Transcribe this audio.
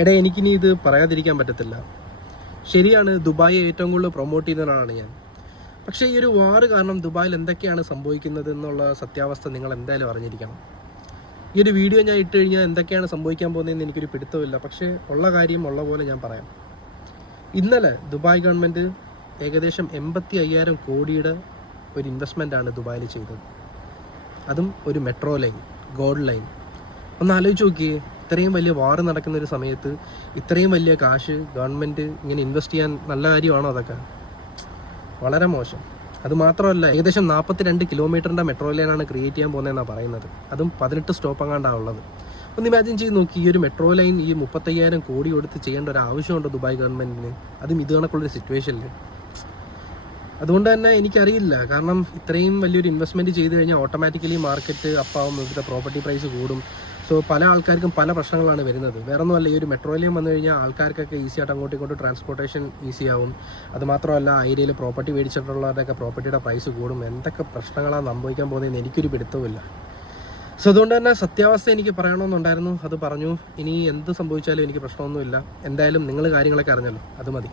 എടാ, എനിക്കിനി ഇത് പറയാതിരിക്കാൻ പറ്റത്തില്ല. ശരിയാണ്, ദുബായ് ഏറ്റവും കൂടുതൽ പ്രൊമോട്ട് ചെയ്യുന്നതാണ് ഞാൻ. പക്ഷേ ഈ ഒരു വാറ് കാരണം ദുബായിൽ എന്തൊക്കെയാണ് സംഭവിക്കുന്നത് എന്നുള്ള സത്യാവസ്ഥ നിങ്ങൾ എന്തായാലും അറിഞ്ഞിരിക്കണം. ഈ ഒരു വീഡിയോ ഞാൻ ഇട്ട് കഴിഞ്ഞാൽ എന്തൊക്കെയാണ് സംഭവിക്കാൻ പോകുന്നതെന്ന് എനിക്കൊരു പിടുത്തമില്ല. പക്ഷേ ഉള്ള കാര്യം ഉള്ള പോലെ ഞാൻ പറയാം. ഇന്നലെ ദുബായ് ഗവൺമെൻറ് ഏകദേശം 85,000 കോടിയുടെ ഒരു ഇൻവെസ്റ്റ്മെൻറ്റാണ് ദുബായിൽ ചെയ്തത്. അതും ഒരു മെട്രോ ലൈൻ, ഗോൾഡ് ലൈൻ. ഒന്ന് ആലോചിച്ച് നോക്കിയേ, ഇത്രയും വലിയ വാർ നടക്കുന്ന ഒരു സമയത്ത് ഇത്രയും വലിയ കാശ് ഗവൺമെൻറ് ഇങ്ങനെ ഇൻവെസ്റ്റ് ചെയ്യാൻ നല്ല കാര്യമാണോ? അതൊക്കെ വളരെ മോശം. അതുമാത്രമല്ല, ഏകദേശം 42 കിലോമീറ്ററിൻ്റെ മെട്രോ ലൈനാണ് ക്രിയേറ്റ് ചെയ്യാൻ പോകുന്നതെന്നാണ് പറയുന്നത്. അതും 18 സ്റ്റോപ്പ് അങ്ങാണ്ടാണ് ഉള്ളത്. ഒന്ന് ഇമാജിൻ ചെയ്ത് നോക്കി, ഈ ഒരു മെട്രോ ലൈൻ ഈ 35,000 കോടി കൊടുത്ത് ചെയ്യേണ്ട ഒരു ആവശ്യമുണ്ടോ ദുബായ് ഗവൺമെൻറ്റിന്? അതും ഇത് കണക്കുള്ളൊരു സിറ്റുവേഷനിൽ. അതുകൊണ്ട് തന്നെ എനിക്കറിയില്ല. കാരണം ഇത്രയും വലിയൊരു ഇൻവെസ്റ്റ്മെൻറ്റ് ചെയ്ത് കഴിഞ്ഞാൽ ഓട്ടോമാറ്റിക്കലി മാർക്കറ്റ് അപ്പാവും, ഇവിടുത്തെ പ്രോപ്പർട്ടി പ്രൈസ് കൂടും. സോ പല ആൾക്കാർക്കും പല പ്രശ്നങ്ങളാണ് വരുന്നത്. വേറെ ഒന്നുമല്ല, ഈ ഒരു മെട്രോയിലും വന്നു കഴിഞ്ഞാൽ ആൾക്കാർക്കൊക്കെ ഈസി ആയിട്ട് അങ്ങോട്ടും ഇങ്ങോട്ടും ട്രാൻസ്പോർട്ടേഷൻ ഈസി ആവും. അതുമാത്രമല്ല, ആ ഏരിയയിൽ പ്രോപ്പർട്ടി മേടിച്ചിട്ടുള്ളവരുടെയൊക്കെ പ്രോപ്പർട്ടിയുടെ പ്രൈസ് കൂടും. എന്തൊക്കെ പ്രശ്നങ്ങളാണ് സംഭവിക്കാൻ പോകുന്നതെന്ന് എനിക്കൊരു പിടുത്തവുമില്ല. സോ അതുകൊണ്ട് തന്നെ സത്യാവസ്ഥ എനിക്ക് പറയണമെന്നുണ്ടായിരുന്നു, അത് പറഞ്ഞു. ഇനി എന്ത് സംഭവിച്ചാലും എനിക്ക് പ്രശ്നമൊന്നുമില്ല. എന്തായാലും നിങ്ങൾ കാര്യങ്ങളൊക്കെ അറിഞ്ഞല്ലോ, അത് മതി.